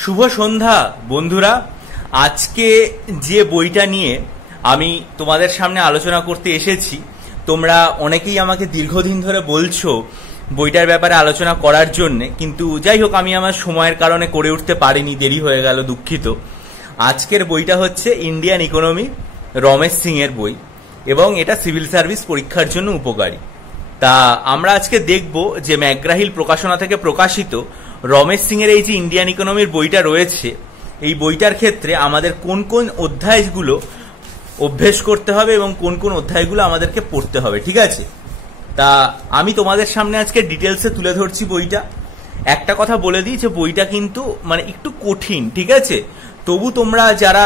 শুভ সন্ধ্যা বন্ধুরা। আজকে যে বইটা নিয়ে আমি তোমাদের সামনে আলোচনা করতে এসেছি, তোমরা অনেকেই আমাকে দীর্ঘদিন ধরে বলছো বইটার ব্যাপারে আলোচনা করার জন্য, কিন্তু যাই হোক আমি আমার সময়ের কারণে করে উঠতে পারিনি, দেরি হয়ে গেল, দুঃখিত। আজকের বইটা হচ্ছে ইন্ডিয়ান ইকোনমি, রমেশ সিং এর বই, এবং এটা সিভিল সার্ভিস পরীক্ষার জন্য উপকারী। তা আমরা আজকে দেখব যে ম্যাকগ্রা-হিল প্রকাশনা থেকে প্রকাশিত রমেশ সিং এর এই যে ইন্ডিয়ান ইকোনমির বইটা রয়েছে, এই বইটার ক্ষেত্রে আমাদের কোন কোন অধ্যায়গুলো অভ্যেস করতে হবে এবং কোন কোন অধ্যায়গুলো আমাদেরকে পড়তে হবে, ঠিক আছে? তা আমি তোমাদের সামনে আজকে ডিটেলসে তুলে ধরছি বইটা। একটা কথা বলে দিই যে বইটা কিন্তু মানে একটু কঠিন, ঠিক আছে? তবু তোমরা যারা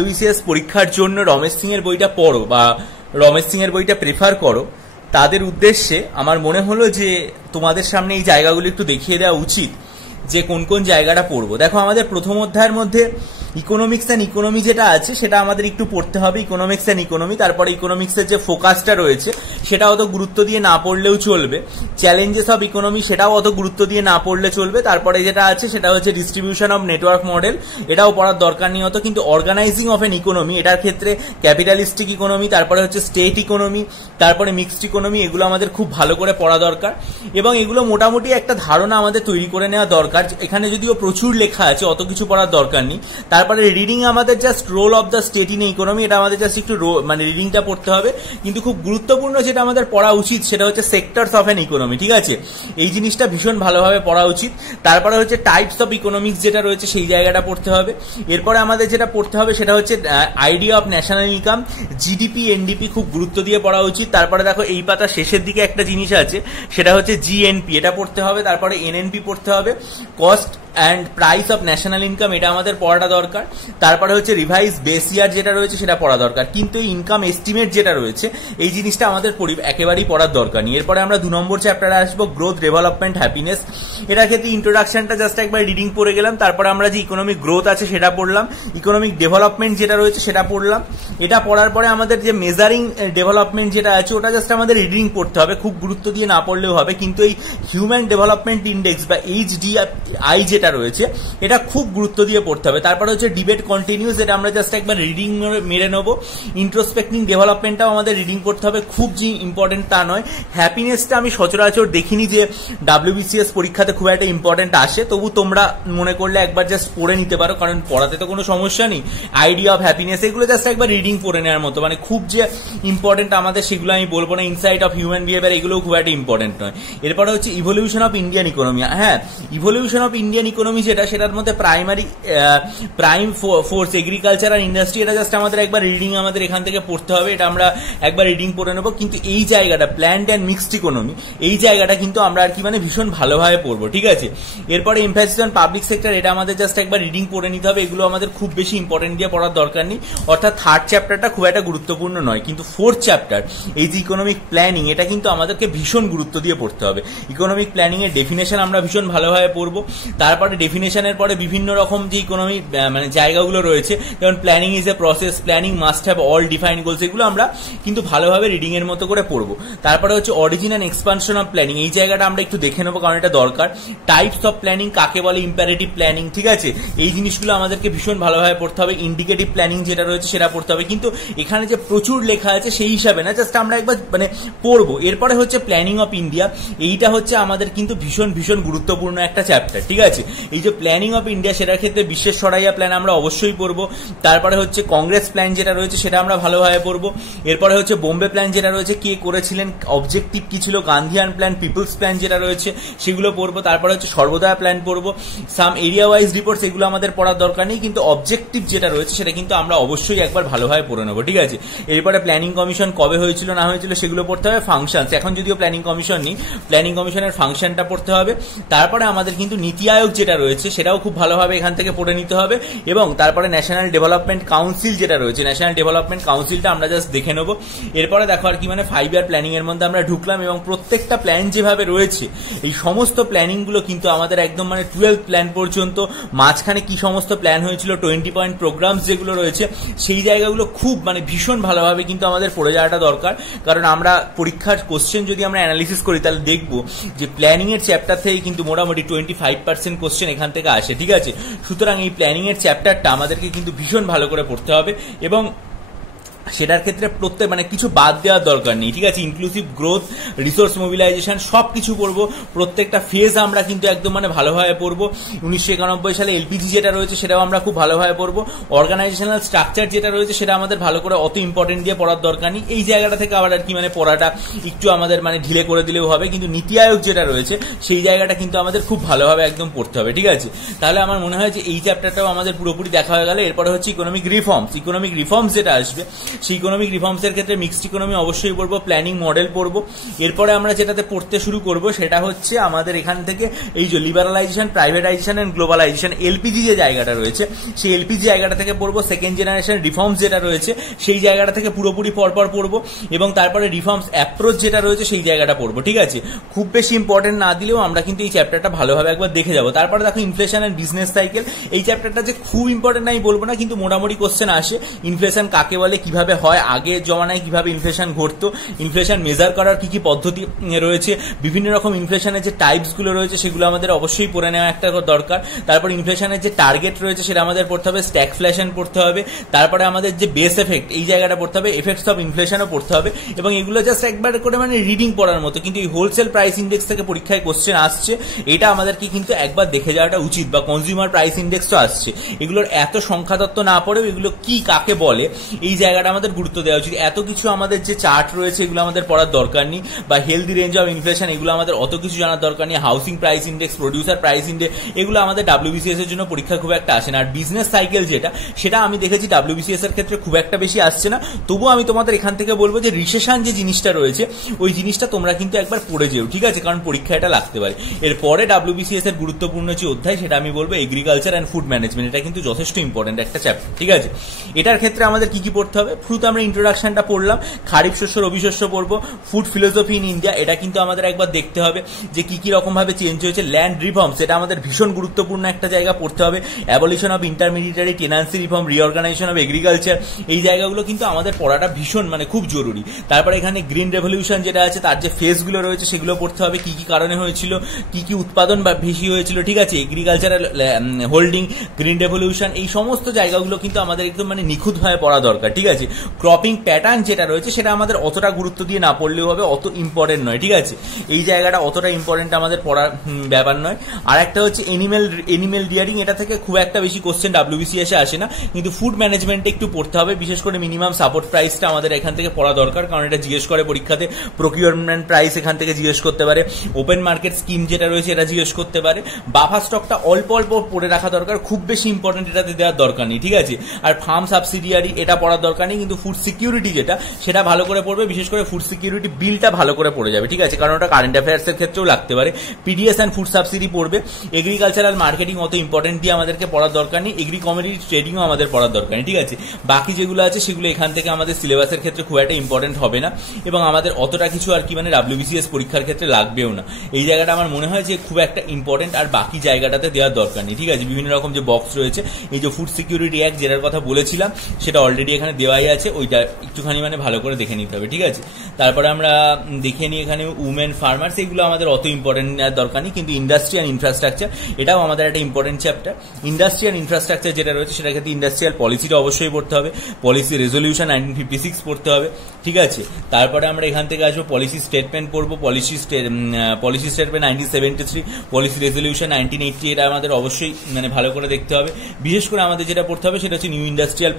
WBCS পরীক্ষার জন্য রমেশ সিং এর বইটা পড়ো বা রমেশ সিং এর বইটা প্রেফার করো, তাদের উদ্দেশ্যে আমার মনে হলো যে তোমাদের সামনে এই জায়গাগুলো একটু দেখিয়ে দেওয়া উচিত যে কোন কোন জায়গাটা পড়বো। দেখো, আমাদের প্রথম অধ্যায়ের মধ্যে ইকোনমিক্স অ্যান্ড ইকোনমি যেটা আছে সেটা আমাদের একটু পড়তে হবে, ইকোনমিক্স অ্যান্ড ইকোনমি। তারপরে ইকোনমিক্সের যে ফোকাসটা রয়েছে সেটা অত গুরুত্ব দিয়ে না পড়লেও চলবে। চ্যালেঞ্জেস অফ ইকোনমি সেটাও অত গুরুত্ব দিয়ে না পড়লে চলবে। তারপরে যেটা আছে সেটা হচ্ছে ডিস্ট্রিবিউশন অফ নেটওয়ার্ক মডেল, এটাও পড়ার দরকার নেই অত। কিন্তু অর্গানাইজিং অফ এন ইকোনমি, এটার ক্ষেত্রে ক্যাপিটালিস্টিক ইকোনমি, তারপরে হচ্ছে স্টেট ইকোনমি, তারপরে মিক্সড ইকোনমি, এগুলো আমাদের খুব ভালো করে পড়া দরকার এবং এগুলো মোটামুটি একটা ধারণা আমাদের তৈরি করে নেওয়া দরকার। এখানে যদিও প্রচুর লেখা আছে, অত কিছু পড়ার দরকার নেই। তারপরে রিডিং আমাদের just role of the state in economy, এটা আমাদের জাস্ট একটু মানে রিডিংটা পড়তে হবে। কিন্তু খুব গুরুত্বপূর্ণ যেটা আমাদের পড়া উচিত সেটা হচ্ছে সেক্টরস অফ এন ইকোনমি, ঠিক আছে? এই জিনিসটা ভীষণ ভালোভাবে পড়া উচিত। তারপরে হচ্ছে টাইপস অফ ইকোনমিক্স যেটা রয়েছে সেই জায়গাটা পড়তে হবে। এরপরে আমাদের যেটা পড়তে হবে সেটা হচ্ছে idea of national income, GDP, NDP, খুব গুরুত্ব দিয়ে পড়া উচিত। তারপরে দেখো এই পাতা শেষের দিকে একটা জিনিস আছে, সেটা হচ্ছে জিএনপি, এটা পড়তে হবে। তারপরে এনএনপি পড়তে হবে, cost and price of national income, এটা আমাদের পড়াটা দরকার। তারপরে হচ্ছে রিভাইজ বেস ইয়ার যেটা রয়েছে সেটা পড়া দরকার। কিন্তু এই ইনকাম এস্টিমেট যেটা রয়েছে এই জিনিসটা আমাদের একেবারেই পড়ার দরকার নেই। এরপরে আমরা 2 নম্বর চ্যাপ্টারে আসবো, গ্রোথ, ডেভেলপমেন্ট, হ্যাপিনেস। এটার ক্ষেত্রে ইন্ট্রোডাকশনটা জাস্ট একবার রিডিং পড়ে গেলাম। তারপরে আমরা যে ইকোনমিক গ্রোথ আছে সেটা পড়লাম, ইকোনমিক ডেভেলপমেন্ট যেটা রয়েছে সেটা পড়লাম। এটা পড়ার পরে আমাদের যে মেজারিং ডেভেলপমেন্ট যেটা আছে ওটা জাস্ট আমাদের রিডিং পড়তে হবে, খুব গুরুত্ব দিয়ে না পড়লেও হবে। কিন্তু এই হিউম্যান ডেভেলপমেন্ট ইন্ডেক্স বা HDI যেটা রয়েছে এটা খুব গুরুত্ব দিয়ে পড়তে হবে। তারপরে হচ্ছে ডিবেট কন্টিনিউস, এটা আমরা জাস্ট একবার রিডিং মেরে নেবো। ইন্ট্রোস্পেক্টিং ডেভেলপমেন্টটাও আমাদের রিডিং করতে হবে, খুব যে ইম্পর্টেন্ট তা নয়। হ্যাপিনেসটা আমি সচরাচর দেখিনি যে WBCS পরীক্ষাতে খুব একটা ইম্পর্টেন্ট আসে, তবু তোমরা মনে করলে একবার জাস্ট পড়ে নিতে পারো, কারণ পড়াতে তো কোনো সমস্যা নেই। আইডিয়া অফ হ্যাপিনেস, এগুলো জাস্ট একবার রিডিং পড়ে নেওয়ার মতো, মানে খুব যে ইম্পর্টেন্ট আমাদের সেগুলো আমি বলবো না। ইনসাইট অফ হিউম্যান বিহেভিয়ার, এগুলোও খুব একটা ইম্পর্টেন্ট নয়। এরপরে হচ্ছে ইভলিউশন অফ ইন্ডিয়ান ইকোনমি। হ্যাঁ, ইভলিউশন অফ ইন্ডিয়ান ইকোনমি সেটার মধ্যে প্রাইম ফোর্স, এগ্রিকালচার আর ইন্ডাস্ট্রি, এটা জাস্ট আমাদের একবার রিডিং আমাদের এখান থেকে পড়তে হবে, এটা আমরা একবার রিডিং পড়ে নেবো। কিন্তু এই জায়গাটা প্ল্যান্ড অ্যান্ড মিক্সড ইকোনমি, এই জায়গাটা কিন্তু আমরা আর কি মানে ভীষণ ভালোভাবে পড়বো, ঠিক আছে? এরপরে এমফ্যাসিস অন পাবলিক সেক্টর, এটা আমাদের জাস্ট একবার রিডিং পড়ে নিতে হবে, এগুলো আমাদের খুব বেশি ইম্পর্টেন্ট দিয়ে পড়ার দরকার নেই। অর্থাৎ 3rd চ্যাপ্টারটা খুব একটা গুরুত্বপূর্ণ নয়, কিন্তু 4th চ্যাপ্টার এই যে ইকোনমিক প্ল্যানিং, এটা কিন্তু আমাদেরকে ভীষণ গুরুত্ব দিয়ে পড়তে হবে। ইকোনমিক প্ল্যানিং এর ডেফিনেশন আমরা ভীষণ ভালোভাবে পড়বো। তারপরে ডেফিনেশনের পরে বিভিন্ন রকম যে ইকোনমি মানে জায়গাগুলো রয়েছে, যেমন planning is a process, planning must have all defined goals, এগুলো আমরা কিন্তু ভালোভাবে রিডিং এর মতো করে পড়বো। তারপরে হচ্ছে origin and expansion of planning, এই জায়গাটা আমরা একটু দেখে নেবো কারণ এটা দরকার। টাইপস অফ প্ল্যানিং, কাকে বলে ইম্পারেটিভ প্ল্যানিং, ঠিক আছে? এই জিনিসগুলো আমাদেরকে ভীষণ ভালোভাবে পড়তে হবে। ইন্ডিকেটিভ প্ল্যানিং যেটা রয়েছে সেটা পড়তে হবে, কিন্তু এখানে যে প্রচুর লেখা আছে সেই হিসাবে না, জাস্ট আমরা একবার মানে পড়বো। এরপরে হচ্ছে প্ল্যানিং অফ ইন্ডিয়া, এইটা হচ্ছে আমাদের কিন্তু ভীষণ ভীষণ গুরুত্বপূর্ণ একটা চ্যাপ্টার, ঠিক আছে? এই যে প্ল্যানিং অফ ইন্ডিয়া সেটার ক্ষেত্রে বিশ্বের সরাইয়া প্ল্যান আমরা অবশ্যই পড়বো। তারপরে হচ্ছে কংগ্রেস প্ল্যান যেটা রয়েছে সেটা আমরা ভালোভাবে পড়বো। এরপরে হচ্ছে বোম্বে প্ল্যান যেটা রয়েছে, কে করেছিলেন, অবজেক্টিভ কি ছিল, গান্ধীয়ান প্ল্যান, পিপলস প্ল্যান যেটা রয়েছে সেগুলো পড়বো। তারপরে হচ্ছে সর্বোদয় প্ল্যান পড়বো। সাম এরিয়া ওয়াইজ রিপোর্টস, এগুলো আমাদের পড়ার দরকার নেই, কিন্তু অবজেক্টিভ যেটা রয়েছে সেটা কিন্তু আমরা অবশ্যই একবার ভালোভাবে পড়ে নেবো, ঠিক আছে? এরপরে প্ল্যানিং কমিশন কবে হয়েছিল না হয়েছিল সেগুলো পড়তে হবে। ফাংশনস, এখন যদিও প্ল্যানিং কমিশন নেই, প্ল্যানিং কমিশনের ফাংশনটা পড়তে হবে। তারপরে আমাদের কিন্তু নীতি আয়োগ যেটা রয়েছে সেটাও খুব ভালোভাবে এখান থেকে পড়ে নিতে হবে। এবং তারপরে ন্যাশনাল ডেভেলপমেন্ট কাউন্সিল যেটা রয়েছে, ন্যাশনাল ডেভেলপমেন্ট কাউন্সিলটা আমরা জাস্ট দেখে নেবো। এরপরে দেখো আর কি মানে 5 ইয়ার প্ল্যানিং এর মধ্যে আমরা ঢুকলাম এবং প্রত্যেকটা প্ল্যান যেভাবে রয়েছে এই সমস্ত প্ল্যানিং গুলো কিন্তু আমাদের একদম মানে 12th প্ল্যান পর্যন্ত, মাঝখানে কি সমস্ত প্ল্যান হয়েছিল, 20 পয়েন্ট প্রোগ্রামস যেগুলো রয়েছে সেই জায়গাগুলো খুব মানে ভীষণ ভালোভাবে কিন্তু আমাদের পড়ে যাওয়াটা দরকার। কারণ আমরা পরীক্ষার কোশ্চেন যদি আমরা অ্যানালিসিস করি তাহলে দেখবো যে প্ল্যানিং এর চ্যাপ্টার থেকে কিন্তু মোটামুটি 25% কোশ্চেন এখান থেকে আসে, ঠিক আছে। সুতরাং এই প্ল্যানিং এর চ্যাপ্টারটা আমাদেরকে কিন্তু ভীষণ ভালো করে পড়তে হবে এবং সেটার ক্ষেত্রে প্রত্যেক মানে কিছু বাদ দেওয়ার দরকার নেই, ঠিক আছে। ইনক্লুসিভ গ্রোথ, রিসোর্স মোবিলাইজেশন সব কিছু পড়বো, প্রত্যেকটা ফেজ আমরা কিন্তু একদম মানে ভালোভাবে পড়বো। 1991 সালে এলপিজি যেটা রয়েছে সেটাও আমরা খুব ভালোভাবে পড়বো। অর্গানাইজেশনাল স্ট্রাকচার যেটা রয়েছে সেটা আমাদের ভালো করে অত ইম্পর্টেন্ট দিয়ে পড়ার দরকার নেই। এই জায়গাটা থেকে আবার আর কি মানে পড়াটা একটু আমাদের মানে ঢিলে করে দিলেও হবে, কিন্তু নীতি আয়োগ যেটা রয়েছে সেই জায়গাটা কিন্তু আমাদের খুব ভালোভাবে একদম পড়তে হবে, ঠিক আছে। তাহলে আমার মনে হয় যে এই চ্যাপ্টারটাও আমাদের পুরোপুরি দেখা হয়ে গেল। এরপরে হচ্ছে ইকোনমিক রিফর্মস যেটা আসবে, সেই ইকোনমিক রিফর্মস এর ক্ষেত্রে মিক্সড ইকোনমি অবশ্যই পড়বো, প্ল্যানিং মডেল পড়বো। এরপরে আমরা যেটাতে পড়তে শুরু করব সেটা হচ্ছে আমাদের এখান থেকে এই যে liberalisation, privatisation and globalisation, LPG যে জায়গাটা রয়েছে সেই এলপিজি জায়গাটা থেকে পড়বো। সেকেন্ড জেনারেশন রিফর্মস যেটা রয়েছে সেই জায়গাটা থেকে পুরোপুরি পরপর পড়বো এবং তারপরে রিফর্মস অ্যাপ্রোচ যেটা রয়েছে সেই জায়গাটা পড়বো, ঠিক আছে। খুব বেশি ইম্পর্টেন্ট না দিলেও আমরা কিন্তু এই চ্যাপ্টারটা ভালোভাবে একবার দেখে যাবো। তারপরে দেখো ইনফ্লেশন এন্ড বিজনেস সাইকেল, এই চ্যাপ্টারটা যে খুব ইম্পর্টেন্ট আমি বলবো না, কিন্তু মোটামুটি কোশ্চেন আসে। ইনফ্লেশন কাকে বলে, কিভাবে হয়, আগে জমানায় কিভাবে ইনফ্লেশন ঘটতো, ইনফ্লেশন মেজার করার কি কি পদ্ধতি রয়েছে, বিভিন্ন রকম ইনফ্লেশনের যে টাইপস গুলো রয়েছে সেগুলো আমাদের অবশ্যই পড়ে নেওয়া একটা দরকার। তারপর ইনফ্লেশনের যে টার্গেট রয়েছে সেটা আমাদের পড়তে হবে, স্ট্যাগফ্লেশন পড়তে হবে, তারপরে আমাদের যে বেস এফেক্ট এই জায়গাটা পড়তে হবে, এফেক্টস অফ ইনফ্লেশনও পড়তে হবে। এবং এগুলো জাস্ট একবার করে মানে রিডিং পড়ার মতো, কিন্তু এই হোলসেল প্রাইস ইন্ডেক্স থেকে পরীক্ষায় কোশ্চেন আসছে, এটা আমাদেরকে কিন্তু একবার দেখে যাওয়াটা উচিত। বা কনজিউমার প্রাইস ইন্ডেক্সও আসছে, এগুলোর এত সংখ্যাতত্ত্ব না পড়েও এগুলো কি কাকে বলে এই জায়গাটা আমাদের গুরুত্ব দেওয়া উচিত। এত কিছু আমাদের যে চার্ট রয়েছে এগুলো আমাদের পড়ার দরকার নেই, বা হেলদি রেঞ্জ অফ ইনফ্লেশন এগুলো আমাদের অত কিছু জানার দরকার নেই। Housing price index, producer price index এগুলো আমাদের ডাব্লিউবিসিএস এর জন্য পরীক্ষা খুব একটা আসে না। আর বিজনেস সাইকেল যেটা, সেটা আমি দেখেছি ডাব্লিউবিসিএস এর ক্ষেত্রে খুব একটা বেশি আসছে না। তবুও আমি তোমাদের এখান থেকে বলবো যে রিসেশন যে জিনিসটা রয়েছে ওই জিনিসটা তোমরা কিন্তু একবার পড়ে যেও, ঠিক আছে, কারণ পরীক্ষা এটা লাগতে পারে। এরপরে ডাব্লিউবিসিএস এর গুরুত্বপূর্ণ যে অধ্যায় সেটা আমি বলবো এগ্রিকালচার অ্যান্ড ফুড ম্যানেজমেন্ট, এটা কিন্তু যথেষ্ট ইম্পর্টেন্ট একটা চ্যাপ্টার, ঠিক আছে। এটার ক্ষেত্রে আমাদের কি কি পড়তে হবে, শুরুতে আমরা ইন্ট্রোডাকশনটা পড়লাম, খারিফ শস্য রবি শস্য পড়বো, ফুড ফিলোসফি ইন ইন্ডিয়া এটা কিন্তু আমাদের একবার দেখতে হবে যে কি কি রকম ভাবে চেঞ্জ হয়েছে। ল্যান্ড রিফর্মস এটা আমাদের ভীষণ গুরুত্বপূর্ণ একটা জায়গা পড়তে হবে। Abolition of intermediary tenancy reform, reorganisation of agriculture, এই জায়গাগুলো কিন্তু আমাদের পড়াটা ভীষণ মানে খুব জরুরি। তারপরে এখানে গ্রিন রেভলিউশন যেটা আছে তার যে ফেজগুলো রয়েছে সেগুলো পড়তে হবে, কি কি কারণে হয়েছিল, কি কি উৎপাদন বা বেশি হয়েছিল, ঠিক আছে, এগ্রিকালচারাল হোল্ডিং, গ্রিন রেভলিউশন, এই সমস্ত জায়গাগুলো কিন্তু আমাদের একদম মানে নিখুঁতভাবে পড়া দরকার, ঠিক আছে। ক্রপিং প্যাটার্ন যেটা রয়েছে সেটা আমাদের অতটা গুরুত্ব দিয়ে না পড়লেও হবে, অত ইম্পর্টেন্ট নয়, ঠিক আছে। এই জায়গাটা অতটা ইম্পর্টেন্ট আমাদের পড়ার ব্যাপার নয়। আর একটা হচ্ছে এনিমেল ডিয়ারিং, এটা থেকে খুব একটা বেশি কোশ্চেন ডাব্লিউবিসিএসে আসে না, কিন্তু ফুড ম্যানেজমেন্টে একটু পড়তে হবে, বিশেষ করে মিনিমাম সাপোর্ট প্রাইসটা আমাদের এখান থেকে পড়া দরকার, কারণ এটা জিজ্ঞেস করে পরীক্ষাতে। প্রকিউরমেন্ট প্রাইস এখান থেকে জিজ্ঞেস করতে পারে, ওপেন মার্কেট স্কিম যেটা রয়েছে এটা জিজ্ঞেস করতে পারে। বাফার স্টকটা অল্প অল্প পড়ে রাখা দরকার, খুব বেশি ইম্পর্টেন্ট এটাতে দেওয়ার দরকার নেই, ঠিক আছে। আর ফার্ম সাবসিডিয়ারি এটা পড়ার দরকার নেই, কিন্তু ফুড সিকিউরিটি যেটা সেটা ভালো করে পড়বে, বিশেষ করে ফুড সিকিউরিটি বিলটা ভালো করে পড়ে যাবে, ঠিক আছে, কারণ ওটা কারেন্ট অ্যাফেয়ার্স এর ক্ষেত্রেও লাগতে পারে। পিডিএস অ্যান্ড ফুড সাবসিডি পড়বে। এগ্রিকালচারাল মার্কেটিং অত ইম্পর্টেন্ট দিয়ে আমাদেরকে পড়ার দরকার নেই, এগ্রি কমোডিটি ট্রেডিংও আমাদের পড়ার দরকার নেই, ঠিক আছে। বাকি যেগুলো আছে সেগুলো এখান থেকে আমাদের সিলেবাসের ক্ষেত্রে খুব একটা ইম্পর্টেন্ট হবে না এবং আমাদের অতটা কিছু আর কি মানে ডাব্লিউবিসিএস পরীক্ষার ক্ষেত্রে লাগবেও না। এই জায়গাটা আমার মনে হয় যে খুব একটা ইম্পর্টেন্ট, আর বাকি জায়গাটাতে দেওয়ার দরকার নেই, ঠিক আছে। বিভিন্ন রকম যে বক্স রয়েছে, এই যে ফুড সিকিউরিটি অ্যাক্ট যেটার কথা বলেছিলাম সেটা অলরেডি এখানে দেওয়াই আছে, ওইটা একটুখানি মানে ভালো করে দেখে নিতে হবে, ঠিক আছে। তারপরে আমরা দেখে নিই এখানে উমেন ফার্মার্স, এগুলো আমাদের অত ইম্পর্টেন্ট দরকার নেই, কিন্তু ইন্ডাস্ট্রি অ্যান্ড ইনফ্রাস্ট্রাকচার এটাও আমাদের একটা important chapter. Industry and infrastructure যেটা রয়েছে সেটার ক্ষেত্রে ইন্ডাস্ট্রিয়াল পলিসিটা অবশ্যই পড়তে হবে, পলিসি রেজলিউশন 1956 পড়তে হবে, ঠিক আছে। তারপরে আমরা এখান থেকে আসবো পলিসি স্টেটমেন্ট পড়বো, পলিসি স্টেটমেন্ট 1973, পলিসি রেজলিউশন 1980, এটা আমাদের অবশ্যই মানে ভালো করে দেখতে হবে। বিশেষ করে আমাদের যেটা পড়তে হবে সেটা হচ্ছে নিউ ইন্ডাস্ট্রিয়াল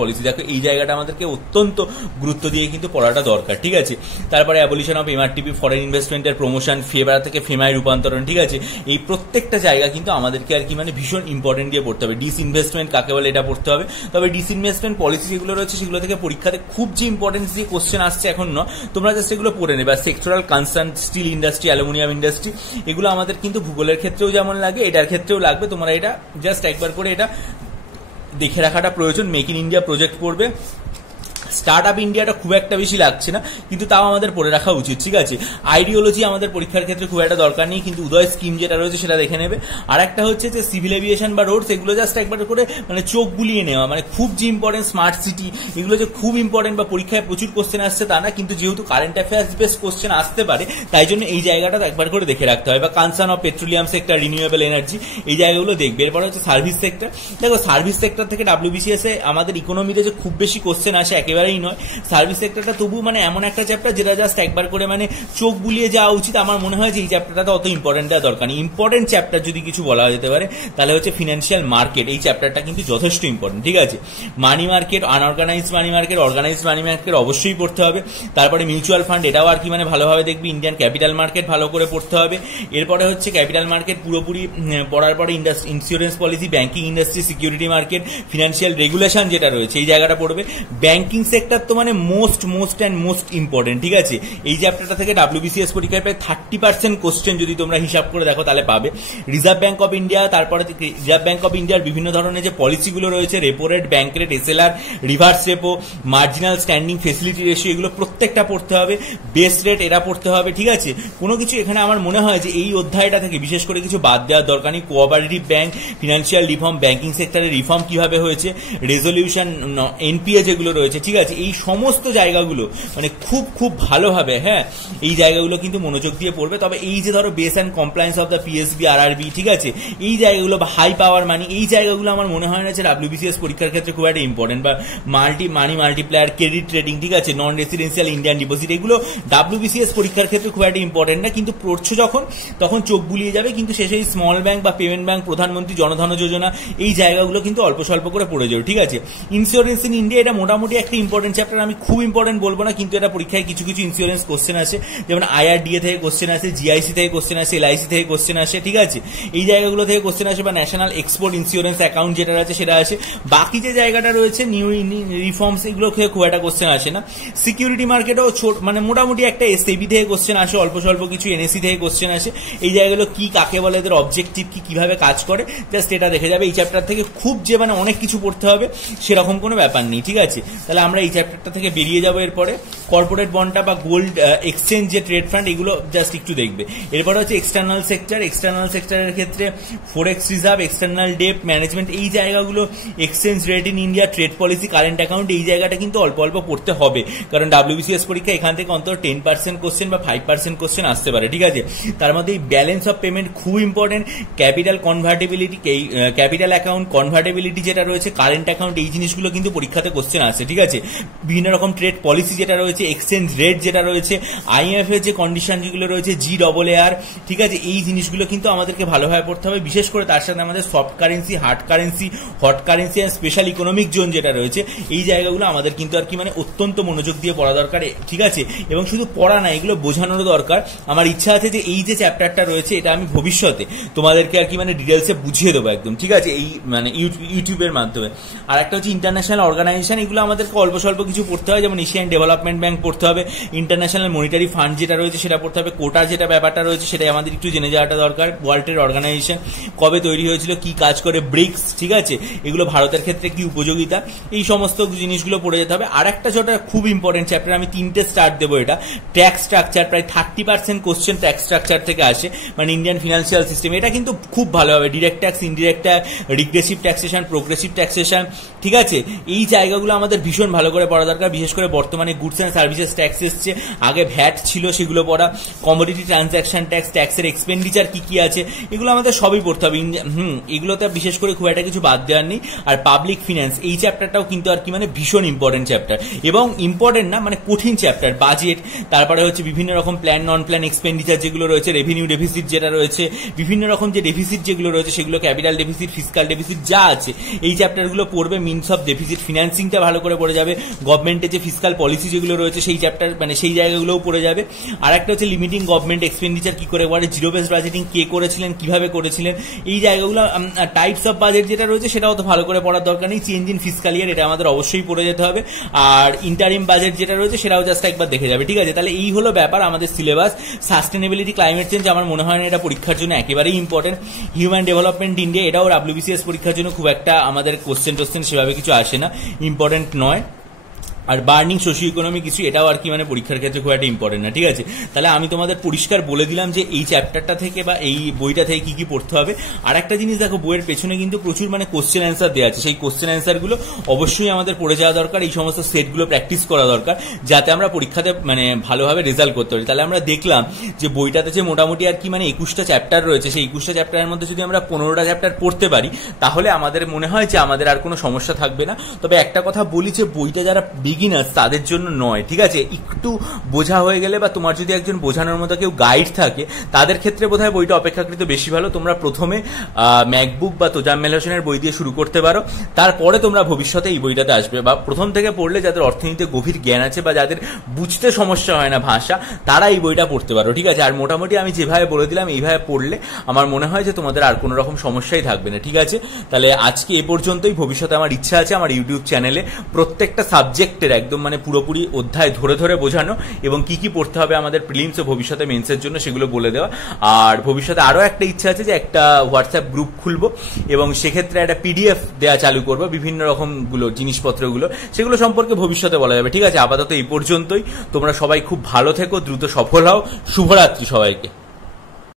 পলিসি, দেখো এই জায়গাটা আমাদেরকে অত্যন্ত গুরুত্ব দিয়ে কিন্তু পড়াটা দরকার, ঠিক আছে। তারপরে অ্যাবলিশন অফ এমআরটিপি, ফরেন ইনভেস্টমেন্টের প্রমোশন, ফেবার থেকে ফেমায় রূপান্তরণ, ঠিক আছে। এই প্রত্যেকটা জায়গা কিন্তু আমাদেরকে আর কি মানে ভীষণ ইম্পর্টেন্ট দিয়ে পড়তে হবে। ডিসইনভেস্টমেন্ট কাকে বলে এটা পড়তে হবে। তবে ডিসইনভেস্টমেন্ট পলিসি যেগুলো রয়েছে সেগুলো থেকে পরীক্ষাতে খুব যে ইম্পর্টেন্স দিয়ে কোশ্চেন আসছে এখন না, তোমরা জাস্ট এগুলো পড়ে নেবে। আর sectoral concern, steel industry, aluminium industry, এগুলো আমাদের কিন্তু ভূগোলের ক্ষেত্রেও যেমন লাগে এটার ক্ষেত্রেও লাগবে। তোমরা এটা জাস্ট একবার করে এটা দেখে রাখাটা প্রয়োজন। মেক ইন ইন্ডিয়া প্রজেক্ট পড়বে, স্টার্ট আপ ইন্ডিয়াটা খুব একটা বেশি লাগছে না, কিন্তু তাও আমাদের পড়ে রাখা উচিত। ঠিক আছে, আইডিওলজি আমাদের পরীক্ষার ক্ষেত্রে খুব একটা দরকার নেই, কিন্তু উদয় স্কিম যেটা রয়েছে সেটা দেখে নেবে। আর একটা হচ্ছে যে সিভিল এভিয়েশন বা রোডস, এগুলো জাস্ট একবার করে মানে চোখ বুলিয়ে নেওয়া, মানে খুব যে ইম্পর্টেন্ট, স্মার্ট সিটি এগুলো যে খুব ইম্পর্টেন্ট বা পরীক্ষায় প্রচুর কোশ্চেন আসছে তা না, কিন্তু যেহেতু কারেন্ট অ্যাফেয়ার্স বেস কোশ্চেন আসতে পারে তাই জন্য এই জায়গাটা একবার করে দেখে রাখতে হয়। বা concern of petroleum sector, renewable energy, এই জায়গাগুলো দেখবে। এরপরে হচ্ছে সার্ভিস সেক্টর। দেখো সার্ভিস সেক্টর থেকে WBCS এ আমাদের ইকোনমিতে যে খুব বেশি কোশ্চেন আসে একেবারেই নয়। সার্ভিস সেক্টরটা তবু মানে এমন একটা চ্যাপ্টার যেটা জাস্ট একবার করে মানে চোখ বুলিয়ে যাওয়া উচিত। আমার মনে হয় যে এই চ্যাপ্টারটা অত ইম্পর্টেন্ট দেওয়া দরকার নেই। ইম্পর্টেন্ট চ্যাপ্টার যদি কিছু বলা যেতে পারে তাহলে হচ্ছে ফিনান্সিয়াল মার্কেট, এই চ্যাপ্টারটা কিন্তু যথেষ্ট ইম্পর্টেন্ট। ঠিক আছে, money market, unorganised money market, organised money market অবশ্যই পড়তে হবে। তারপরে মিউচুয়াল ফান্ড, এটাও আর কি মানে ভালোভাবে দেখবি। ইন্ডিয়ান ক্যাপিটাল মার্কেট ভালো করে পড়তে হবে। এরপরে হচ্ছে ক্যাপিটাল মার্কেট পুরোপুরি পড়ার পরে insurance policy, banking industry, security market, financial regulation যেটা রয়েছে এই জায়গাটা পড়বে। ব্যাংকিং সেক্টর তো মানে মোস্ট ইম্পর্টেন্ট। ঠিক আছে, এই চ্যাপ্টারটা থেকে WBCS পরীক্ষায় প্রায় 30% কোশ্চেন যদি তোমরা হিসাব করে দেখো তাহলে পাবে। রিজার্ভ ব্যাংক অফ ইন্ডিয়া, তারপরে রিজার্ভ ব্যাংক অফ ইন্ডিয়ার বিভিন্ন ধরনের যে পলিসিগুলো রয়েছে, repo rate, bank rate, SLR, reverse repo, marginal standing facility ratio, এগুলো প্রত্যেকটা পড়তে হবে। বেস রেট এরা পড়তে হবে। ঠিক আছে, কোনো কিছু এখানে আমার মনে হয় যে এই অধ্যায়টা থেকে বিশেষ করে কিছু বাদ দেওয়ার দরকার নেই। Cooperative bank, financial reform, banking সেক্টরের রিফর্ম কিভাবে হয়েছে, রেজলিউশন, NPA যেগুলো রয়েছে, ঠিক আছে, এই সমস্ত জায়গাগুলো মানে খুব ভালোভাবে, হ্যাঁ, এই জায়গাগুলো কিন্তু মনোযোগ দিয়ে পড়বে। তবে এই যে ধরো base and compliance of the PSB, RRB, ঠিক আছে, এই জায়গাগুলো বা হাই পাওয়ার মানি, এই জায়গাগুলো আমার মনে হয় না যে WBCS পরীক্ষার ক্ষেত্রে খুব একটা ইম্পর্টেন্ট। বা মানি মাল্টিপ্লায়ার, ক্রেডিট ট্রেডিং, ঠিক আছে, নন রেসিডেন্সিয়াল ইন্ডিয়ান ডিপোজিট, এগুলো WBCS পরীক্ষার ক্ষেত্রে খুব একটা ইম্পর্টেন্ট না, কিন্তু পড়ছো যখন তখন চোখ বুলিয়ে যাবে। কিন্তু শেষে স্মল ব্যাংক বা পেমেন্ট ব্যাংক, প্রধানমন্ত্রী জনধন যোজনা, এই জায়গাগুলো কিন্তু অল্প স্বল্প করে পড়ে যাবে। ঠিক আছে, ইন্স্যুরেন্স ইন ইন্ডিয়া, এটা মোটামুটি একটা ইম্পর্টেন্ট চ্যাপ্টার। আমি খুব ইম্পর্টেন্ট বলবো না, কিন্তু এটা পরীক্ষায় কিছু ইন্স্যুরেন্স কোশ্চেন আসে, যেমন IRDA থেকে কোশ্চেন আসে, GIC থেকে কোশ্চেন আসে, LIC থেকে কোশ্চেন আসে। ঠিক আছে, এই জায়গাগুলো থেকে কোশ্চেন আসে। বা ন্যাশনাল এক্সপোর্ট ইন্স্যুরেন্স অ্যাকাউন্ট যেটা আছে সেটা আছে। বাকি যে জায়গাটা রয়েছে নিউ রিফর্মস, এগুলো থেকে খুব একটা কোশ্চেন আসে না। সিকিউরিটি মার্কেটও মানে মোটামুটি একটা SEBI থেকে কোশ্চেন আসে, অল্প স্বল্প কিছু NSE থেকে কোশ্চেন আসে। এই জায়গাগুলো কি, কাকে বলে, এদের অবজেক্টিভ কি, কিভাবে কাজ করে, জাস্ট এটা দেখে যাবে। এই চ্যাপ্টার থেকে খুব যে মানে অনেক কিছু পড়তে হবে সেরকম কোনো ব্যাপার নেই। ঠিক আছে, তাহলে আমরা এই চ্যাপ্টারটা থেকে বেরিয়ে যাবো। এরপরে কর্পোরেট বন্ডটা বা গোল্ড এক্সচেঞ্জ যে ট্রেড ফান্ড, এগুলো জাস্ট একটু দেখবে। এরপরে হচ্ছে এক্সটার্নাল সেক্টর। এক্সটার্নাল সেক্টরের ক্ষেত্রে ফরেক্স রিজার্ভ, এক্সটার্নাল ডেট ম্যানেজমেন্ট, এই জায়গাগুলো, exchange rate in India, trade policy, current account, এই জায়গাটা কিন্তু অল্প পড়তে হবে, কারণ WBCS পরীক্ষা এখান থেকে অন্তত 10% কোশ্চেন বা 5% কোশ্চেন আসতে পারে। ঠিক আছে, তার মধ্যে এই ব্যালেন্স অফ পেমেন্ট খুব ইম্পর্টেন্ট। ক্যাপিটাল কনভার্টেবিলিটি, ক্যাপিটাল অ্যাকাউন্ট কনভার্টেবিলিটি যেটা রয়েছে, কারেন্ট অ্যাকাউন্ট, এই জিনিসগুলো কিন্তু পরীক্ষাতে কোশ্চেন আসে। ঠিক আছে, বিভিন্ন রকম ট্রেড পলিসি যেটা রয়েছে, এক্সচেঞ্জ রেট যেটা রয়েছে, IMF এর যে কন্ডিশন যেগুলো রয়েছে, GAAR, ঠিক আছে, এই জিনিসগুলো কিন্তু আমাদেরকে ভালোভাবে পড়তে হবে। বিশেষ করে তার সাথে আমাদের soft currency, hard currency, hot currency আর স্পেশাল ইকোনমিক জোন যেটা রয়েছে, এই জায়গাগুলো আমাদের কিন্তু আর কি মানে অত্যন্ত মনোযোগ দিয়ে পড়া দরকার। ঠিক আছে, এবং শুধু পড়া না, এগুলো বোঝানোর দরকার। আমার ইচ্ছা আছে যে এই যে চ্যাপ্টারটা রয়েছে এটা আমি ভবিষ্যতে তোমাদেরকে আর কি মানে ডিটেলসে বুঝিয়ে দেবো একদম। ঠিক আছে, এই মানে ইউটিউবের মাধ্যমে। আর একটা হচ্ছে ইন্টারন্যাশনাল অর্গানাইজেশন, এগুলো আমাদেরকে অল্প স্বল্প কিছু পড়তে হয়, যেমন এশিয়ান ডেভেলপমেন্ট ব্যাংক পড়তে হবে, ইন্টারন্যাশনাল মনিটারি ফান্ড যেটা রয়েছে সেটা পড়তে হবে, কোটা যেটা ব্যাপারটা রয়েছে সেটাই আমাদের একটু জেনে যাওয়াটা দরকার। ওয়ার্ল্ড ট্রেড অর্গানাইজেশন কবে তৈরি হয়েছিল, কি কাজ করে, ব্রিক্স, ঠিক আছে, এগুলো ভারতের ক্ষেত্রে কি উপযোগিতা, এই সমস্ত জিনিসগুলো পড়ে যেতে হবে। আর একটা যেটা খুব ইম্পর্টেন্ট চ্যাপ্টার, আমি 3টে স্টার্ট দেবো, এটা ট্যাক্স স্ট্রাকচার। প্রায় 30% কোশ্চেন ট্যাক্স স্ট্রাকচার থেকে আসে, মানে ইন্ডিয়ান ফিনান্সিয়াল সিস্টেম। এটা কিন্তু খুব ভালো হবে। Direct tax, indirect tax, regressive taxation, progressive taxation, ঠিক আছে, এই জায়গাগুলো আমাদের ভীষণ ভালো করে পড়া দরকার। বিশেষ করে বর্তমানে গুডস অ্যান্ড সার্ভিসেস ট্যাক্স এসছে, আগে ভ্যাট ছিল, সেগুলো পড়া। কমোডিটি ট্রানজাকশন ট্যাক্স, ট্যাক্সের এক্সপেন্ডিচার কি আছে, এগুলো আমাদের সবই পড়তে হবে। এগুলোতে বিশেষ করে খুব একটা কিছু বাদ দেওয়ার নেই। আর পাবলিক ফিন্যান্স, এই চ্যাপ্টারটাও কিন্তু আর কি মানে ভীষণ ইম্পর্টেন্ট চ্যাপ্টার, এবং ইম্পর্টেন্ট না মানে কঠিন চ্যাপ্টার। বাজেট, তারপরে হচ্ছে বিভিন্ন রকম প্ল্যান, নন প্ল্যান এক্সপেন্ডিচার যেগুলো রয়েছে, রেভিনিউ ডেফিসিট যেটা রয়েছে, বিভিন্ন রকম যে ডেফিসিট যেগুলো রয়েছে সেগুলো, ক্যাপিটাল ডেফিসিট, ফিসকাল ডেফিসিট যা আছে, এই চ্যাপ্টারগুলো পড়বে। মিনস অফ ডেফিসিট, ফিন্যান্সিংটা ভালো করে পড়ে যাবে। গভর্নমেন্টের যে ফিসকাল পলিসি যেগুলো রয়েছে সেই চ্যাপ্টার মানে সেই জায়গাগুলোও পড়ে যাবে। আর একটা হচ্ছে লিমিটিং গভর্নমেন্ট এক্সপেন্ডিচার কি করে করে, জিরো বেস বাজেটিং কে করেছিলেন, কিভাবে করেছিলেন, এই জায়গাগুলো। টাইপস অফ বাজেট যেটা রয়েছে সেটাও তো ভালো করে পড়ার দরকার নেই। চেঞ্জ ইন ফিসকাল ইয়ার, এটা আমাদের অবশ্যই পড়ে যেতে হবে। আর ইন্টারিম বাজেট যেটা রয়েছে সেটাও জাস্ট একবার দেখে যাবে। ঠিক আছে, তাহলে এই হলো ব্যাপার আমাদের সিলেবাস। সাস্টেনেবিলিটি, ক্লাইমেট চেঞ্জ আমার মনে হয় না এটা পরীক্ষার জন্য একেবারেই ইম্পর্টেন্ট। হিউম্যান ডেভেলপমেন্ট ইন্ডিয়া, এটাও WBCS পরীক্ষার জন্য খুব একটা আমাদের কোশ্চেন টোশ্চেন সেভাবে কিছু আসে না, ইম্পর্টেন্ট নয়। আর বার্নিং সোশিও ইকোনমিক কিছু, এটাও আর কি মানে পরীক্ষার ক্ষেত্রে খুব একটা ইম্পর্টেন্ট না, ঠিক আছে। তাহলে আমি তোমাদের পরিষ্কার বলে দিলাম যে এই চ্যাপ্টারটা থেকে বা এই বইটা থেকে কি কি পড়তে হবে। আর একটা জিনিস দেখো, বইয়ের পেছনে কিন্তু প্রচুর মানে কোশ্চেন অ্যান্সার দেওয়া আছে, সেই কোশ্চেন অ্যান্সারগুলো অবশ্যই আমাদের পড়ে যাওয়া দরকার, এই সমস্ত সেটগুলো প্র্যাকটিস করা দরকার, যাতে আমরা পরীক্ষাতে মানে ভালোভাবে রেজাল্ট করতে পারি। তাহলে আমরা দেখলাম যে বইটাতে যে মোটামুটি আর কি মানে 21টা চ্যাপ্টার রয়েছে, সেই 21টা চ্যাপ্টারের মধ্যে যদি আমরা 15টা চ্যাপ্টার পড়তে পারি, তাহলে আমাদের মনে হয় যে আমাদের আর কোনো সমস্যা থাকবে না। তবে একটা কথা বলি যে বইটা যারা বিগিনার্স তাদের জন্য নয়, ঠিক আছে। একটু বোঝা হয়ে গেলে বা তোমার যদি একজন বোঝানোর মতো কেউ গাইড থাকে, তাদের ক্ষেত্রে বোধহয় বইটা অপেক্ষাকৃত বেশি ভালো। তোমরা প্রথমে ম্যাকবুক বা তোজাম্মেল হোসেনের বই দিয়ে শুরু করতে পারো, তারপরে তোমরা ভবিষ্যতে এই বইটাতে আসবে। বা প্রথম থেকে পড়লে যাদের অর্থনীতিতে গভীর জ্ঞান আছে বা যাদের বুঝতে সমস্যা হয় না ভাষা, তারা এই বইটা পড়তে পারো, ঠিক আছে। আর মোটামুটি আমি যেভাবে বলে দিলাম এইভাবে পড়লে আমার মনে হয় যে তোমাদের আর কোনো রকম সমস্যাই থাকবে না, ঠিক আছে। তাহলে আজকে এ পর্যন্তই। ভবিষ্যতে আমার ইচ্ছা আছে আমার ইউটিউব চ্যানেলে প্রত্যেকটা সাবজেক্টের একদম মানে পুরোপুরি অধ্যায় ধরে ধরে বোঝানো এবং কি কি পড়তে হবে আমাদের প্রিলিমস ও ভবিষ্যতে মেন্সের জন্য সেগুলো বলে দেওয়া। আর ভবিষ্যতে আরও একটা ইচ্ছা আছে যে একটা হোয়াটসঅ্যাপ গ্রুপ খুলবো এবং সেক্ষেত্রে একটা পিডিএফ দেওয়া চালু করবো বিভিন্ন রকমগুলো জিনিসপত্রগুলো, সেগুলো সম্পর্কে ভবিষ্যতে বলা যাবে, ঠিক আছে। আপাতত এই পর্যন্তই। তোমরা সবাই খুব ভালো থেকো, দ্রুত সফল হও। শুভরাত্রি সবাইকে।